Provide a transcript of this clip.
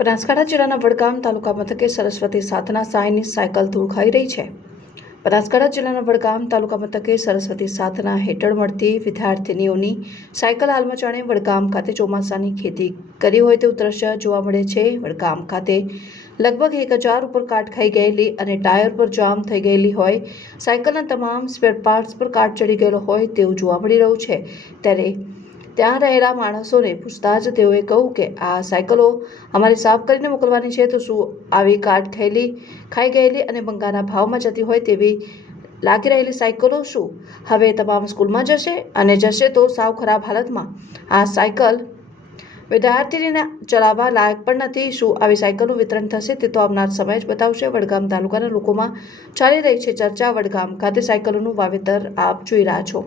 બનાસકાંઠા જિલ્લાના વડગામ તાલુકા મથકે સરસ્વતી સાધના સાયની સાયકલ ધૂળ ખાઈ રહી છે. બનાસકાંઠા જિલ્લાના વડગામ તાલુકા મથકે સરસ્વતી સાધના હેઠળ મળતી વિદ્યાર્થિનીઓની સાયકલ હાલમાં જાણે વડગામ ખાતે ચોમાસાની ખેતી કરી હોય તેવું દ્રશ્ય જોવા મળે છે. વડગામ ખાતે લગભગ એક હજાર ઉપર કાટ ખાઈ ગયેલી અને ટાયર પર જામ થઈ ગયેલી હોય, સાયકલના તમામ સ્પેર પાર્ટ્સ પર કાટ ચડી ગયેલો હોય તેવું જોવા મળી રહ્યું છે. ત્યારે ત્યાં રહેલા માણસોને પૂછતા જ તેઓએ કહ્યું કે, આ સાયકલો અમારે સાફ કરીને મોકલવાની છે, તો શું આવી કાટ થયેલી, ખાઈ ગયેલી અને બંગાના ભાવમાં જતી હોય તેવી લાગી રહેલી સાયકલો શું? હવે તમામ સ્કૂલમાં જશે અને જશે તો સાવ ખરાબ હાલતમાં. આ સાયકલ વિદ્યાર્થીનીને ચલાવવા લાયક પણ નથી. શું આવી સાયકલનું વિતરણ થશે તે તો આવનાર સમય જ બતાવશે. વડગામ તાલુકાના લોકોમાં ચાલી રહી છે ચર્ચા. વડગામ ખાતે સાયકલોનું વાવેતર આપ જોઈ રહ્યા છો.